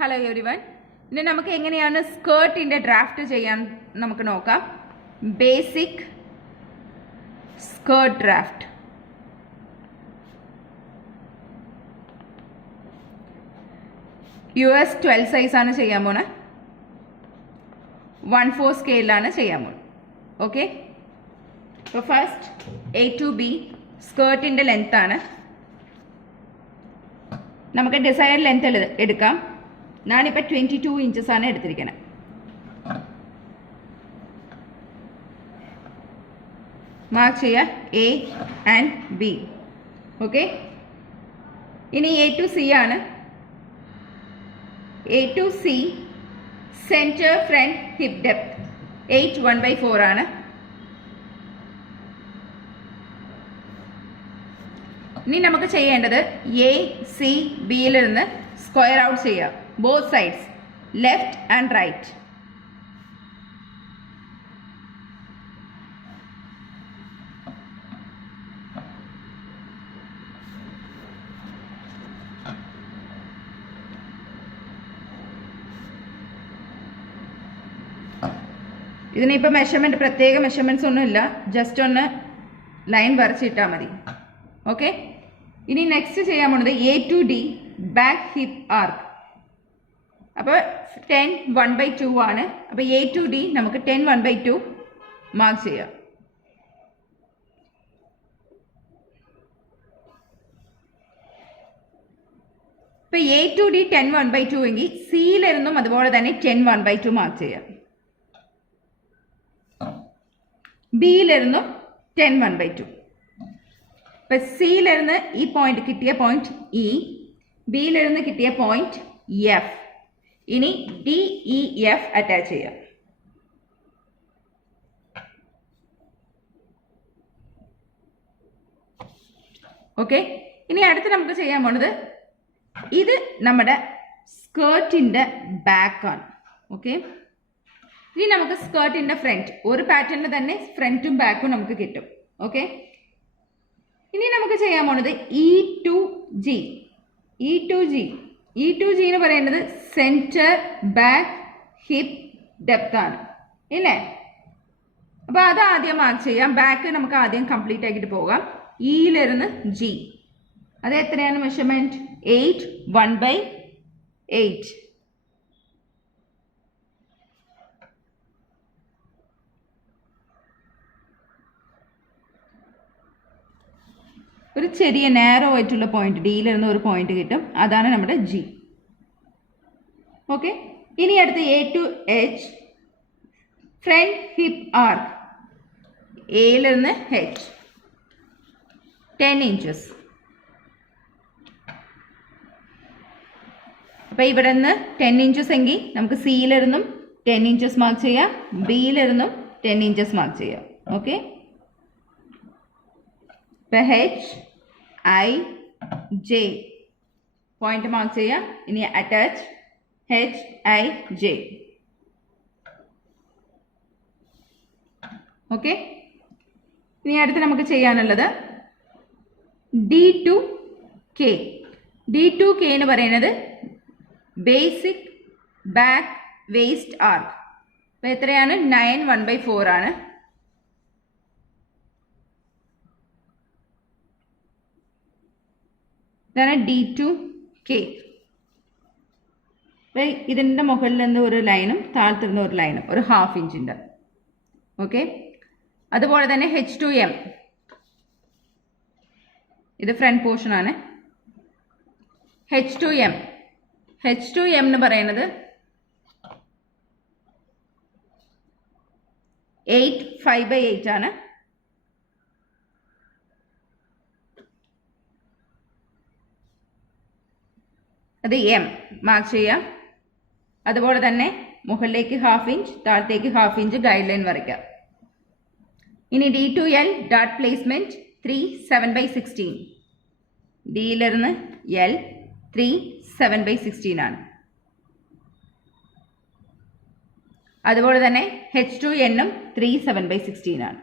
Hello everyone. ഇനി നമുക്ക് എങ്ങനെയാണ് സ്കേർട്ടിന്റെ ഡ്രാഫ്റ്റ് ചെയ്യാൻ നമുക്ക് നോക്കാം. Basic skirt draft. US 12 size ആണ് ചെയ്യാൻ പോണേ. 1/4 സ്കെയിലാണ് ചെയ്യാൻ പോണേ. ഓക്കെ, അപ്പോൾ ഫസ്റ്റ് A to B സ്കേർട്ടിന്റെ ലെങ്ത് ആണ്. നമുക്ക് ഡിസൈർ ലെങ്ത് എടുക്കാം. ഞാനിപ്പോൾ 22 ഇഞ്ചസ് ആണ് എടുത്തിരിക്കുന്നത്. മാർക്ക് ചെയ്യുക A and B. ഓക്കെ, ഇനി A to C ആണ്. A to C centre front hip depth 8 1/4 ആണ്. ഇനി നമുക്ക് ചെയ്യേണ്ടത് A C Bയിൽ നിന്ന് സ്ക്വയർ ഔട്ട് ചെയ്യുക. Both sides, left and right. ഇതിനിപ്പോൾ മെഷർമെൻറ്റ് പ്രത്യേക മെഷർമെൻറ്റ്സ് ഒന്നുമില്ല, ജസ്റ്റ് ഒന്ന് ലൈൻ വരച്ചിട്ടാൽ മതി. ഓക്കെ, ഇനി നെക്സ്റ്റ് ചെയ്യാൻ പോകുന്നത് A to D back hip arc. അപ്പോൾ 10 1/2 ആണ്. അപ്പോൾ A to D നമുക്ക് 10 1/2 മാർക്ക് ചെയ്യാം. ഇപ്പോൾ A to D 10 1/2 എങ്കിൽ സിയിലിരുന്നും അതുപോലെ തന്നെ 10 1/2 മാർക്ക് ചെയ്യാം. ബിയിലിരുന്നും 10 1/2. ഇപ്പം സിയിലിരുന്ന് ഈ പോയിന്റ് കിട്ടിയ പോയിന്റ് ഇ, ബിയിലിരുന്ന് കിട്ടിയ പോയിന്റ് എഫ്. ഇനി DEF അറ്റാച്ച് ചെയ്യാം. ഓക്കെ, ഇനി അടുത്ത് നമുക്ക് ചെയ്യാൻ പോണത്, ഇത് നമ്മുടെ സ്കേർട്ടിൻ്റെ ബാക്കാണ്. ഓക്കെ, ഇനി നമുക്ക് സ്കേർട്ടിൻ്റെ ഫ്രണ്ട്, ഒരു പാറ്റേണിൽ തന്നെ ഫ്രണ്ടും ബാക്കും നമുക്ക് കിട്ടും. ഓക്കെ, ഇനി നമുക്ക് ചെയ്യാൻ പോണത് E to G. E to G എന്ന് പറയുന്നത് സെൻറ്റർ ബാക്ക് ഹിപ്പ് ഡെപ്ത് ആണ്, ഇല്ലേ? അപ്പോൾ അത് ആദ്യം മാർക്ക് ചെയ്യാം. ബാക്ക് നമുക്ക് ആദ്യം കംപ്ലീറ്റ് ആക്കിയിട്ട് പോകാം. ഇയിലിരുന്ന് G, അത് എത്രയാണ് മെഷർമെൻറ്റ്? 8 1/8. ഒരു ചെറിയ നാരോ ആയിട്ടുള്ള പോയിന്റ് ഡിയിലിരുന്ന് ഒരു പോയിന്റ് കിട്ടും, അതാണ് നമ്മുടെ G. ഓക്കെ, ഇനി അടുത്ത് A to H front hip arc. എയിലിരുന്ന് H 10 ഇഞ്ചസ്. അപ്പം ഇവിടെ നിന്ന് 10 ഇഞ്ചസ് എങ്കിൽ നമുക്ക് സിയിലിരുന്നും 10 ഇഞ്ചസ് മാർക്ക് ചെയ്യാം, ബിയിലിരുന്നും 10 ഇഞ്ചസ് മാർക്ക് ചെയ്യാം. ഓക്കെ, ഇപ്പം HIJ പോയിന്റ് മാർക്ക് ചെയ്യാം. ഇനി അറ്റാച്ച് HIJ. ഓക്കെ, ഇനി അടുത്ത് നമുക്ക് ചെയ്യാനുള്ളത് D to K. D to K എന്ന് പറയുന്നത് ബേസിക് ബാക്ക് വേസ്റ്റ് ആർക്ക്. അപ്പോൾ എത്രയാണ്? 9 1/4 ആണ്. ഇതാണ് D to K. ഇതിൻ്റെ മുകളിൽ നിന്ന് ഒരു ലൈനും താഴത്തുനിന്ന് ഒരു ലൈനും, ഒരു 1/2 ഇഞ്ചിൻ്റെ. ഓക്കെ, അതുപോലെ തന്നെ H to M, ഇത് ഫ്രണ്ട് പോർഷൻ ആണ്. H to M എന്ന് പറയുന്നത് 8 5/8 ആണ്. അത് M മാർക്ക് ചെയ്യാം. അതുപോലെ തന്നെ മുകളിലേക്ക് 1/2 ഇഞ്ച്, താഴത്തേക്ക് 1/2 ഇഞ്ച് ഗൈഡ് ലൈൻ വരയ്ക്കാം. ഇനി D to L dot placement 3 7/16. ഡിയിലിരുന്ന് L 3 7/16 ആണ്. അതുപോലെ തന്നെ H to N 3 7/16 ആണ്.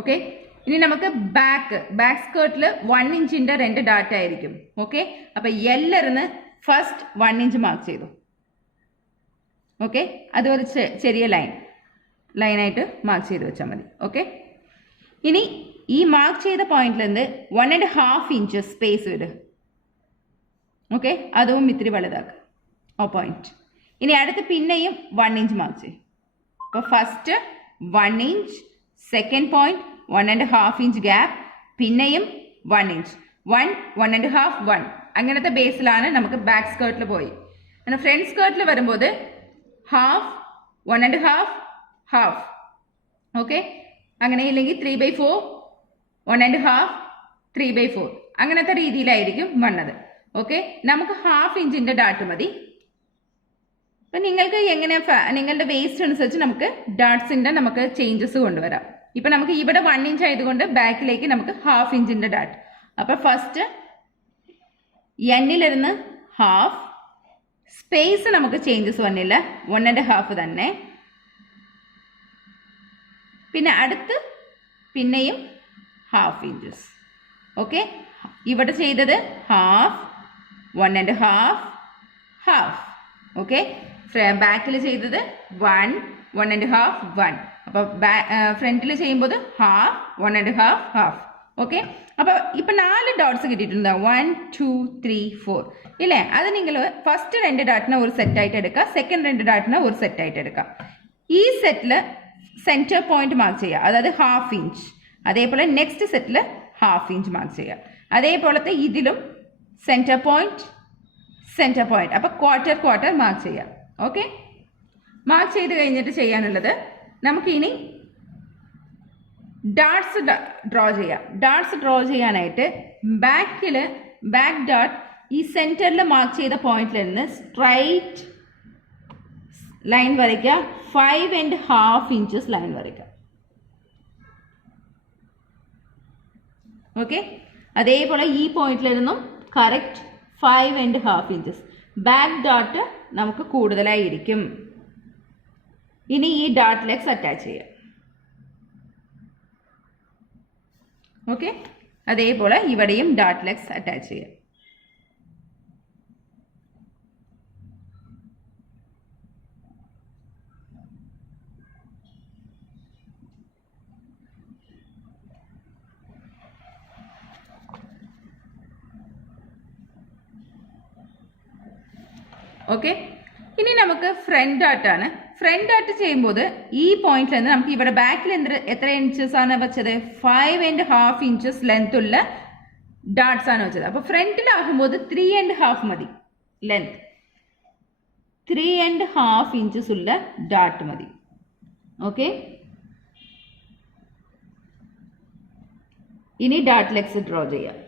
ഓക്കെ, ഇനി നമുക്ക് ബാക്ക് സ്കേർട്ടിൽ 1 ഇഞ്ചിന്റെ 2 ഡാറ്റ് ആയിരിക്കും. ഓക്കെ, അപ്പൊ എല്ലിരുന്ന് ഫസ്റ്റ് 1 ഇഞ്ച് മാർക്ക് ചെയ്തു. ഓക്കെ, അതൊരു ചെറിയ ലൈനായിട്ട് മാർക്ക് ചെയ്ത് വെച്ചാൽ മതി. ഓക്കെ, ഇനി ഈ മാർക്ക് ചെയ്ത പോയിന്റിൽ നിന്ന് 1.5 ഇഞ്ച് സ്പേസ് വിടുക. ഓക്കെ, അതും ഇത്തിരി വലുതാക്കുക ആ പോയിന്റ്. ഇനി അടുത്ത് പിന്നെയും 1 ഇഞ്ച് മാർക്ക് ചെയ്യും. അപ്പോൾ first 1 inch, second point 1.5 inch gap, പിന്നെയും 1 ഇഞ്ച്, 1, 1.5, 1 അങ്ങനത്തെ ബേസിലാണ് നമുക്ക് ബാക്ക് സ്കേർട്ടിൽ പോയി. എന്നാൽ ഫ്രണ്ട് സ്കേർട്ടിൽ വരുമ്പോൾ ഹാഫ്, 1.5, ഹാഫ്. ഓക്കെ, അങ്ങനെ ഇല്ലെങ്കിൽ 3/4, 1.5, 3/4 അങ്ങനത്തെ രീതിയിലായിരിക്കും വന്നത്. ഓക്കെ, നമുക്ക് 1/2 ഇഞ്ചിന്റെ ഡാട്ട് മതി. അപ്പം നിങ്ങൾക്ക് എങ്ങനെ നിങ്ങളുടെ വേസ്റ്റ് അനുസരിച്ച് നമുക്ക് ഡാട്ട്സിന്റെ നമുക്ക് ചേഞ്ചസ് കൊണ്ടുവരാം. ഇപ്പൊ നമുക്ക് ഇവിടെ 1 ഇഞ്ച് ആയതുകൊണ്ട് ബാക്കിലേക്ക് നമുക്ക് 1/2 ഇഞ്ചിന്റെ ഡാട്ട്. അപ്പൊ ഫസ്റ്റ് എന്നിലിരുന്ന് ഹാഫ്, സ്പേസ് നമുക്ക് ചേഞ്ചസ് വന്നില്ല, 1.5 തന്നെ. പിന്നെ അടുത്ത് പിന്നെയും 1/2 ഇഞ്ചസ്. ഓക്കെ, ഇവിടെ ചെയ്തത് ഹാഫ്, 1.5, ഹാഫ്. ഓക്കെ, ബാക്കിൽ ചെയ്തത് 1, 1.5, 1. അപ്പോൾ ഫ്രണ്ടിൽ ചെയ്യുമ്പോൾ ഹാഫ്, 1.5, ഹാഫ്. ഓക്കെ, അപ്പോൾ ഇപ്പം 4 ഡോട്ട്സ് കിട്ടിയിട്ടുണ്ട്. 1, 2, 3, 4 ഇല്ലേ? അത് നിങ്ങൾ ഫസ്റ്റ് 2 ഡാറ്റിനെ ഒരു സെറ്റായിട്ട് എടുക്കുക, സെക്കൻഡ് 2 ഡാറ്റിനെ ഒരു സെറ്റായിട്ട് എടുക്കുക. ഈ സെറ്റിൽ സെൻറ്റർ പോയിന്റ് മാർക്ക് ചെയ്യുക, അതായത് 1/2 ഇഞ്ച്. അതേപോലെ നെക്സ്റ്റ് സെറ്റിൽ 1/2 ഇഞ്ച് മാർക്ക് ചെയ്യുക. അതേപോലത്തെ ഇതിലും സെൻറ്റർ പോയിന്റ്, അപ്പോൾ ക്വാർട്ടർ മാർക്ക് ചെയ്യുക. ഓക്കെ, മാർക്ക് ചെയ്ത് കഴിഞ്ഞിട്ട് ചെയ്യാനുള്ളത് നമുക്ക് ഇനി ഡാട്ട്സ് ഡ്രോ ചെയ്യാം. ഡാട്ട്സ് ഡ്രോ ചെയ്യാനായിട്ട് ബാക്ക് ഡാട്ട് ഈ സെന്ററിൽ മാർക്ക് ചെയ്ത പോയിന്റിൽ നിന്ന് സ്ട്രൈറ്റ് ലൈൻ വരയ്ക്കുക, 5.5 ഇഞ്ചസ് ലൈൻ വരയ്ക്കുക. ഓക്കെ, അതേപോലെ ഈ പോയിന്റിലിരുന്നും കറക്റ്റ് 5.5 ഇഞ്ചസ്. ബാക്ക് ഡാട്ട് നമുക്ക് കൂടുതലായിരിക്കും. ഇനി ഈ ഡാട്ട് ലെഗ്സ് അറ്റാച്ച് ചെയ്യാം. ഓക്കെ, അതേപോലെ ഇവിടെയും ഡാട്ട് ലെഗ്സ് അറ്റാച്ച് ചെയ്യാം. ഓക്കെ, ഇനി നമുക്ക് ഫ്രണ്ട് ഡാട്ടാണ്. ഫ്രണ്ട് ഡാട്ട് ചെയ്യുമ്പോൾ ഈ പോയിന്റിൽ നിന്ന് നമുക്ക് ഇവിടെ ബാക്കിൽ എത്ര ഇഞ്ചസ് ആണ് വെച്ചത്? 5.5 ഇഞ്ചസ് ലെങ്ത് ഉള്ള ഡാട്ട്സ് ആണ് വെച്ചത്. അപ്പൊ ഫ്രണ്ടിലാകുമ്പോൾ 3.5 മതി ലെങ്ത്, 3.5 ഇഞ്ചസ് ഉള്ള ഡാട്ട് മതി. ഓക്കെ, ഇനി ഡാട്ട് ലെഗ്സ് ഡ്രോ ചെയ്യാം.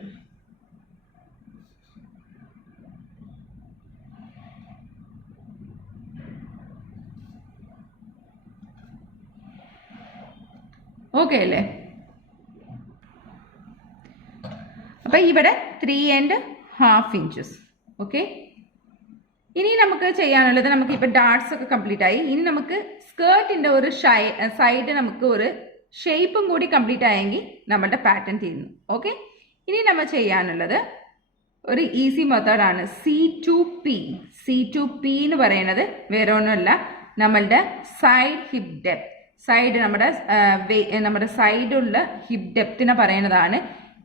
ഓക്കെ അല്ലേ? അപ്പൊ ഇവിടെ 3.5 ഇഞ്ചസ്. ഓക്കെ, ഇനി നമുക്ക് ചെയ്യാനുള്ളത്, നമുക്ക് ഇപ്പൊ ഡാട്ട്സ് ഒക്കെ കംപ്ലീറ്റ് ആയി. ഇനി നമുക്ക് സ്കേർട്ടിന്റെ ഒരു സൈഡ് നമുക്ക് ഒരു ഷേപ്പും കൂടി കംപ്ലീറ്റ് ആയെങ്കിൽ നമ്മുടെ പാറ്റേൺ തീരുന്നു. ഓക്കെ, ഇനി നമ്മൾ ചെയ്യാനുള്ളത് ഒരു ഈസി മെത്തേഡാണ് C2P. C2P എന്ന് പറയുന്നത് വേറെ ഒന്നുമല്ല, നമ്മളുടെ സൈഡ് ഹിപ്പ് ഡെപ്ത്. സൈഡ് നമ്മുടെ സൈഡുള്ള ഹിപ്പ് ഡെപ്തിനെ പറയുന്നതാണ്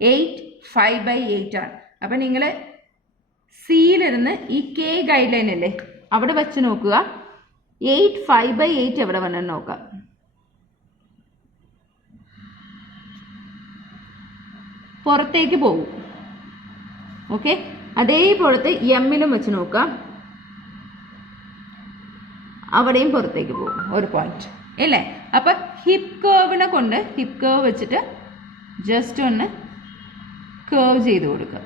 8, 5/8 ആണ്. അപ്പൊ നിങ്ങൾ സിയിലിരുന്ന് ഈ K ഗൈഡ് ലൈൻ അല്ലേ അവിടെ വെച്ച് നോക്കുക, 8, 5/8 എവിടെ വന്നു നോക്കാം. പുറത്തേക്ക് പോകും. ഓക്കെ, അതേപോലത്തെ എമ്മിലും വെച്ച് നോക്കാം, അവിടെയും പുറത്തേക്ക് പോകും ഒരു പോയിന്റ് അല്ലേ? അപ്പൊ ഹിപ്പ് കേർവിനെ കൊണ്ട് ഹിപ്പ് കേർവ് വെച്ചിട്ട് ജസ്റ്റ് ഒന്ന് കേർവ് ചെയ്ത് കൊടുക്കുക,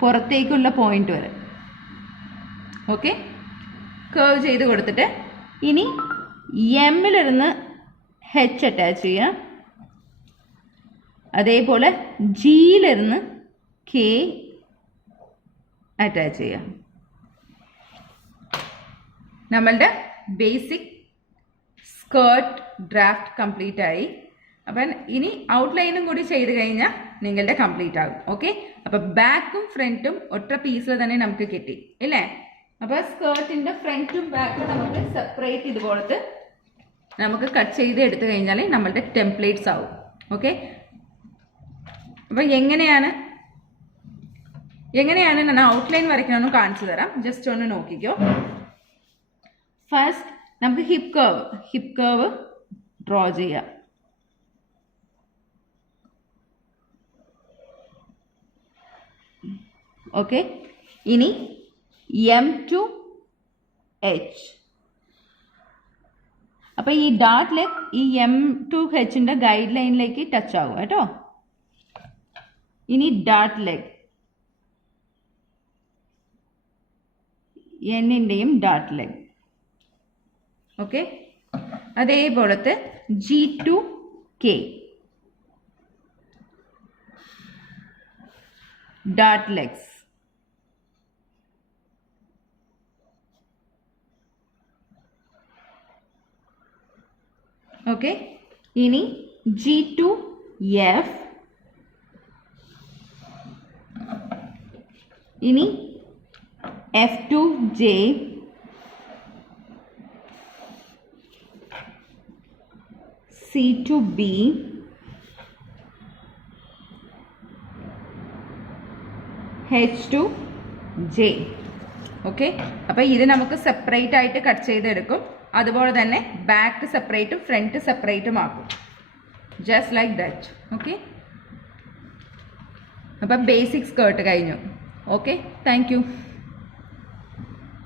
പുറത്തേക്കുള്ള പോയിന്റ് വരെ. ഓക്കെ, കേർവ് ചെയ്ത് കൊടുത്തിട്ട് ഇനി എമ്മിലിരുന്ന് H അറ്റാച്ച് ചെയ്യാം, അതേപോലെ ജിയിലിരുന്ന് K അറ്റാച്ച് ചെയ്യാം. നമ്മളുടെ ബേസിക് സ്കേർട്ട് ഡ്രാഫ്റ്റ് കംപ്ലീറ്റ് ആയി. അപ്പം ഇനി ഔട്ട്ലൈനും കൂടി ചെയ്ത് കഴിഞ്ഞാൽ നിങ്ങളുടെ കംപ്ലീറ്റ് ആകും. ഓക്കെ, അപ്പം ബാക്കും ഫ്രണ്ടും ഒറ്റ പീസിൽ തന്നെ നമുക്ക് കിട്ടി ഇല്ലേ. അപ്പോൾ സ്കേർട്ടിൻ്റെ ഫ്രണ്ടും ബാക്കും നമുക്ക് സെപ്പറേറ്റ് ഇതുപോലത്തെ നമുക്ക് കട്ട് ചെയ്ത് എടുത്തു കഴിഞ്ഞാൽ നമ്മളുടെ ടെംപ്ലേറ്റ്സ് ആവും. ഓക്കെ, അപ്പോൾ എങ്ങനെയാണ് ഞാൻ ഔട്ട്ലൈൻ വരയ്ക്കണമെന്ന് കാണിച്ചു തരാം. ജസ്റ്റ് ഒന്ന് നോക്കിക്കോ. ഫസ്റ്റ് നമുക്ക് ഹിപ്പ് കർവ് ഡ്രോ ചെയ്യാം. ഓക്കെ, ഇനി M to H. അപ്പോൾ ഈ ഡോട്ട് ലെഗ് ഈ M to Hന്റെ ഗൈഡ് ലൈനിലേക്ക് ടച്ച് ആവും കേട്ടോ. ഇനി ഡോട്ട് ലെഗ് Nന്റെയും ഡോട്ട് ലെഗ്. ഓക്കെ, അതേപോലത്തെ G to K dot legs. Okay, ഇനി G to F, ഇനി F to J, C to B, H to J. Okay, അപ്പോൾ ഇത് നമുക്ക് സെപ്പറേറ്റ് ആയിട്ട് കട്ട് ചെയ്തെടുക്കും. അതുപോലെ തന്നെ ബാക്ക് സെപ്പറേറ്റും ഫ്രണ്ട് സെപ്പറേറ്റും ആക്കും. Just like that. ഓക്കെ, അപ്പം ബേസിക് സ്കേർട്ട് കഴിഞ്ഞു. Okay, thank you.